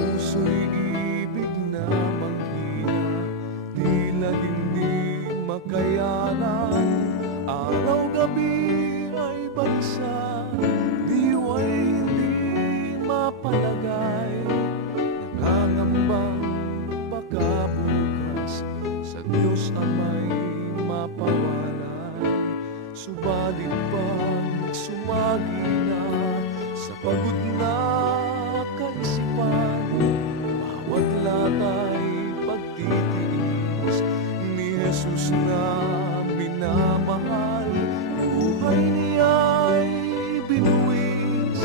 puso'y ibig na manghina, tila hindi makayanan. Araw-gabi ay balisa, diwa'y hindi mapalagay. Nangangambang baka bukas sa Diyos Ama'y mapawalay. Subalit pag sumagi na sa pagod na kaisipan, bawat lata'y pagtitiis ni Jesus na minamahal. Buhay niya'y binuwis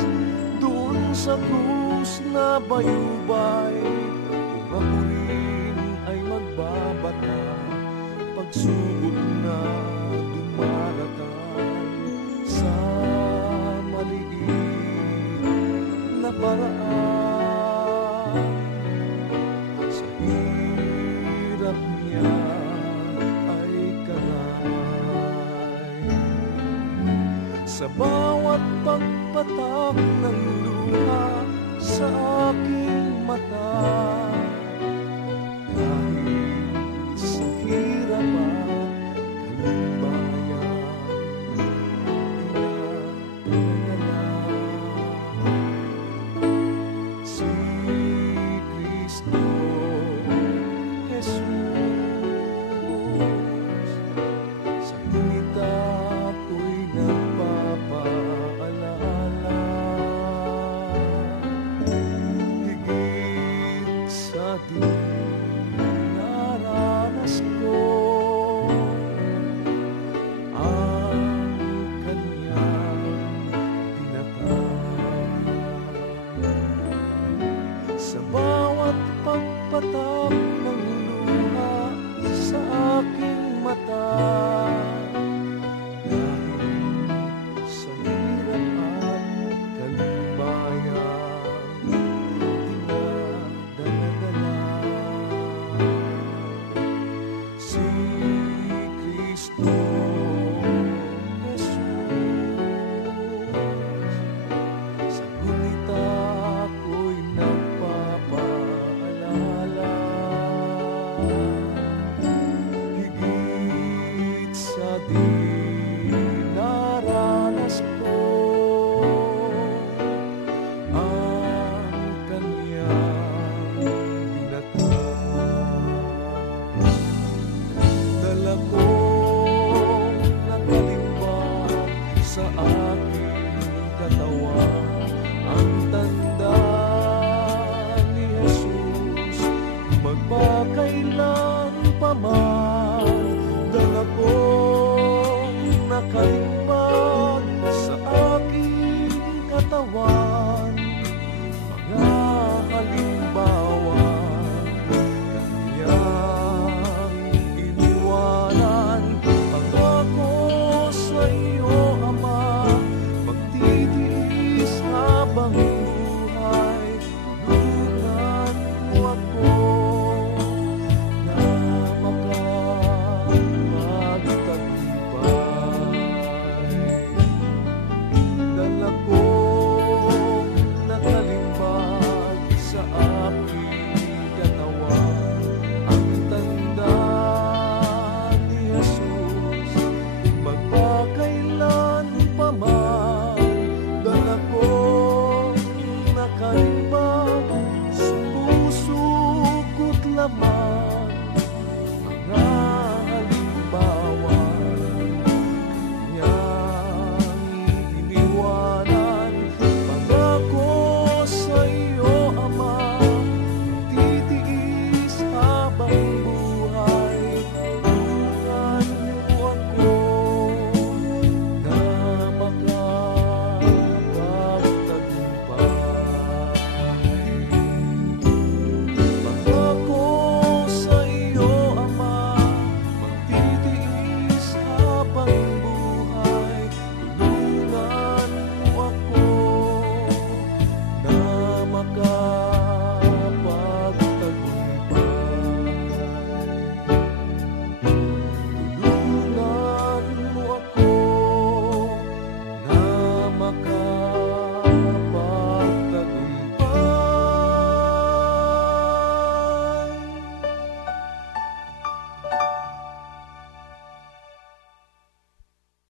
doon sa krus na bayubay. Kung ako rin ay magbabata, pagsubok na dumaratan sa maliit na paraan. Sa hirap niya ay karamay, sa bawat pagpatak ng luha sa aking mata. Dahil sa hirap at kalimbayan, si Kristo Jesus. Sa gunita ko'y nagpapaalala, higit sa dinaranas ko ang kanyang dinatang. Sa bawat pagpatak ng luha sa aking mata, dahil sa hirap at kalimbayan, dinadala si Kristo Jesus. Sa gunita ko'y nagpapaalala, higit sa dinaranas ko ang kanyang dinatang. Dala kong nakalimbag sa aking katawan ang tanda ni Jesus, magpakailan pa man. Dala kong nakalimbag sa aking katawan mga halimbawa kanyang iniwanan. Pangako sa iyo, Ama, magtitiis habang buhay. Tulungan mo ako na makapagtagumpay. Dala kong nakalimbag sa